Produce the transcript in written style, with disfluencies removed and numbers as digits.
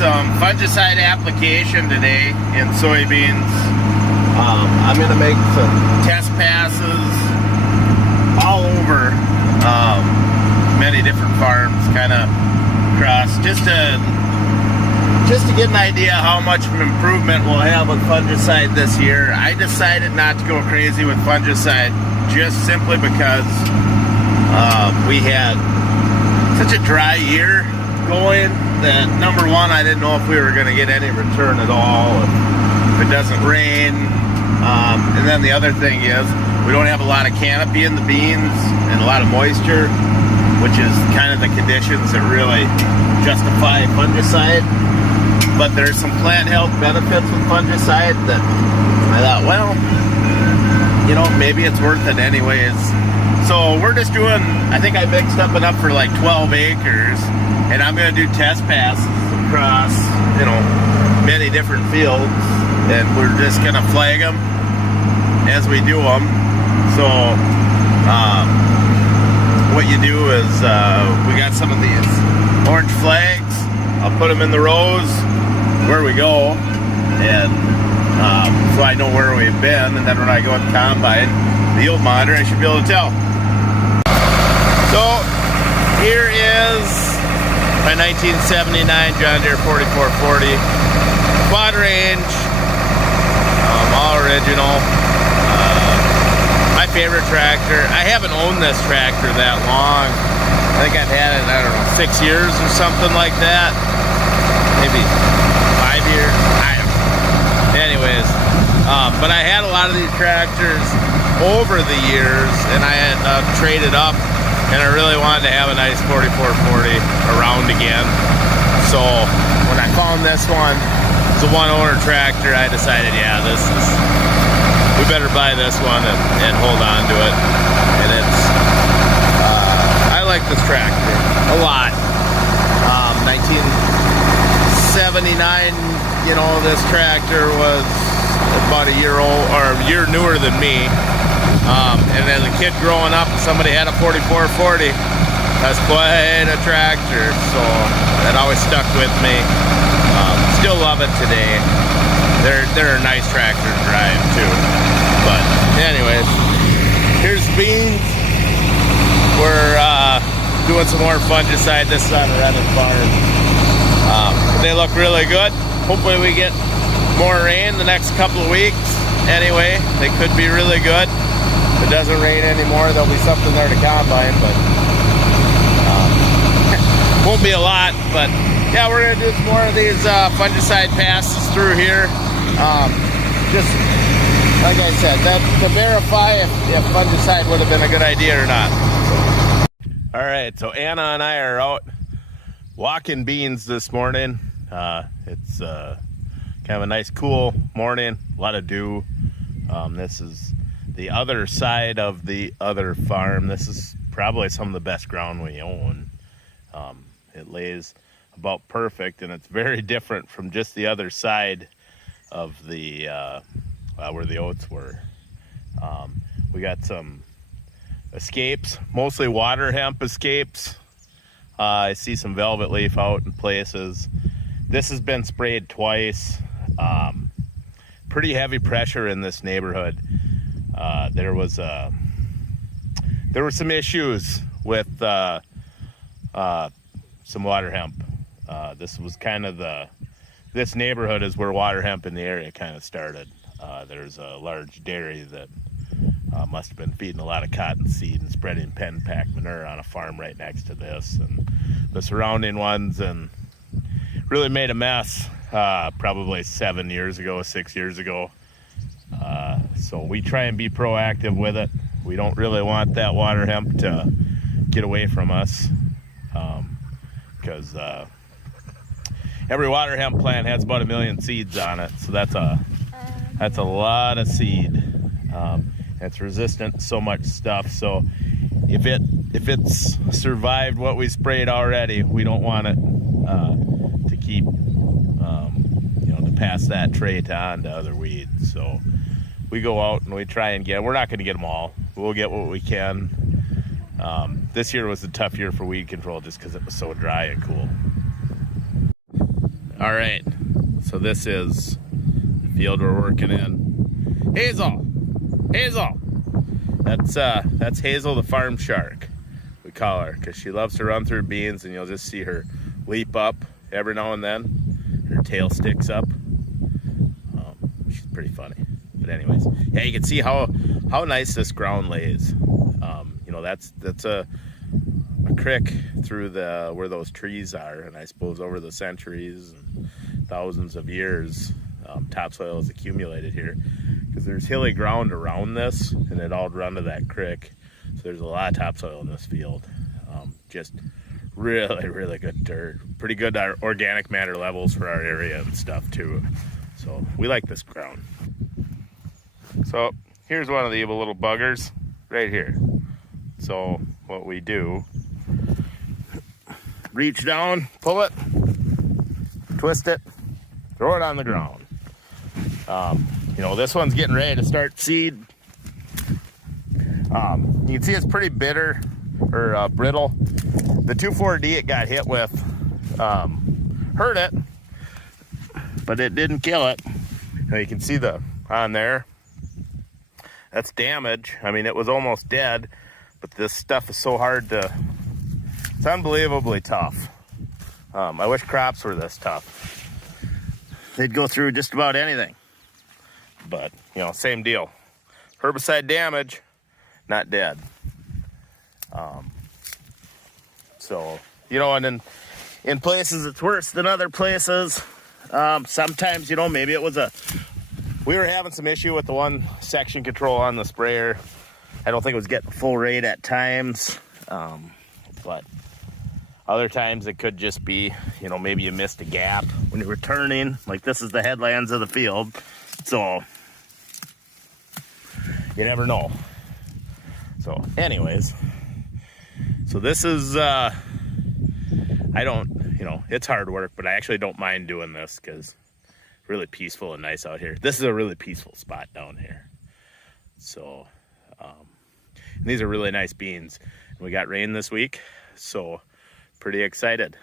some fungicide application today in soybeans. I'm going to make some test passes all over many different farms, kind of across, just to get an idea how much of an improvement we'll have with fungicide this year. I decided not to go crazy with fungicide just simply because we had such a dry year going that, number one, I didn't know if we were going to get any return at all if it doesn't rain. And then the other thing is we don't have a lot of canopy in the beans and a lot of moisture, which is kind of the conditions that really justify fungicide. But there's some plant health benefits with fungicide that I thought, well, you know, maybe it's worth it anyways. So we're just doing, I think I mixed up enough for like 12 acres, and I'm going to do test passes across, you know, many different fields, and we're just going to flag them as we do them. So what you do is we got some of these orange flags. I'll put them in the rows where we go, and so I know where we've been, and then when I go in the combine, the yield monitor, I should be able to tell. So here is my 1979 John Deere 4440 quad range, all original. My favorite tractor. I haven't owned this tractor that long. I think I've had it, I don't know, 6 years or something like that. Maybe 5 years. I don't know. Anyways, but I had a lot of these tractors over the years, and I had traded up, and I really wanted to have a nice 4440 around again. So when I found this one, it's a one-owner tractor, I decided, yeah, we better buy this one and hold on to it. And it's, I like this tractor a lot. 1979, you know, this tractor was about a year old, or a year newer than me. And as a kid growing up, somebody had a 4440. That's quite a tractor, so that always stuck with me. Still love it today. They're a nice tractor to drive too. But anyways, here's the beans. We're doing some more fungicide. This is on a rented farm. They look really good. Hopefully we get more rain the next couple of weeks. Anyway, they could be really good. If it doesn't rain anymore, there'll be something there to combine, but won't be a lot. But yeah, we're gonna do some more of these fungicide passes through here. Just like I said, to verify if fungicide would have been a good idea or not. All right, so Anna and I are out walking beans this morning. It's kind of a nice cool morning, a lot of dew. This is the other side of the other farm. This is probably some of the best ground we own. It lays about perfect, and it's very different from just the other side of the where the oats were. We got some escapes, mostly water hemp escapes. I see some velvet leaf out in places. This has been sprayed twice. Pretty heavy pressure in this neighborhood. There were some issues with some water hemp. This was kind of this neighborhood is where water hemp in the area kind of started. There's a large dairy that must have been feeding a lot of cottonseed and spreading pen pack manure on a farm right next to this and the surrounding ones, and really made a mess probably 6 years ago. So we try and be proactive with it. We don't really want that water hemp to get away from us, because every water hemp plant has about 1 million seeds on it, so that's a lot of seed. It's resistant to so much stuff. So if it's survived what we sprayed already, we don't want it to keep to pass that trait on to other weeds. So we go out and we try and we're not going to get them all. We'll get what we can. This year was a tough year for weed control just because it was so dry and cool. All right, so this is the field we're working in. Hazel. That's Hazel the farm shark, we call her, because she loves to run through beans, and you'll just see her leap up every now and then. Her tail sticks up. She's pretty funny. But anyways, yeah, you can see how nice this ground lays. You know, that's a creek through where those trees are, and I suppose over the centuries and thousands of years, topsoil has accumulated here because there's hilly ground around this, and it all run to that creek. So there's a lot of topsoil in this field. Just really good dirt. Pretty good organic matter levels for our area and stuff too. So we like this ground. So here's one of the evil little buggers right here. So what we do, reach down, pull it, twist it, throw it on the ground. You know, this one's getting ready to start seed. You can see it's pretty bitter or brittle. The 2,4-D it got hit with hurt it, but it didn't kill it. Now you can see on there, that's damage. I mean, it was almost dead, but this stuff is so hard it's unbelievably tough. I wish crops were this tough. They'd go through just about anything. But, you know, same deal. Herbicide damage, not dead. So, you know, and in places it's worse than other places. Sometimes, you know, maybe it was we were having some issue with the one section control on the sprayer. I don't think it was getting full rate at times. But other times it could just be, you know, maybe you missed a gap when you were turning. Like this is the headlands of the field. So you never know. So anyways, so this is, it's hard work, but I actually don't mind doing this because it's really peaceful and nice out here. This is a really peaceful spot down here. So, and these are really nice beans. We got rain this week, so pretty excited.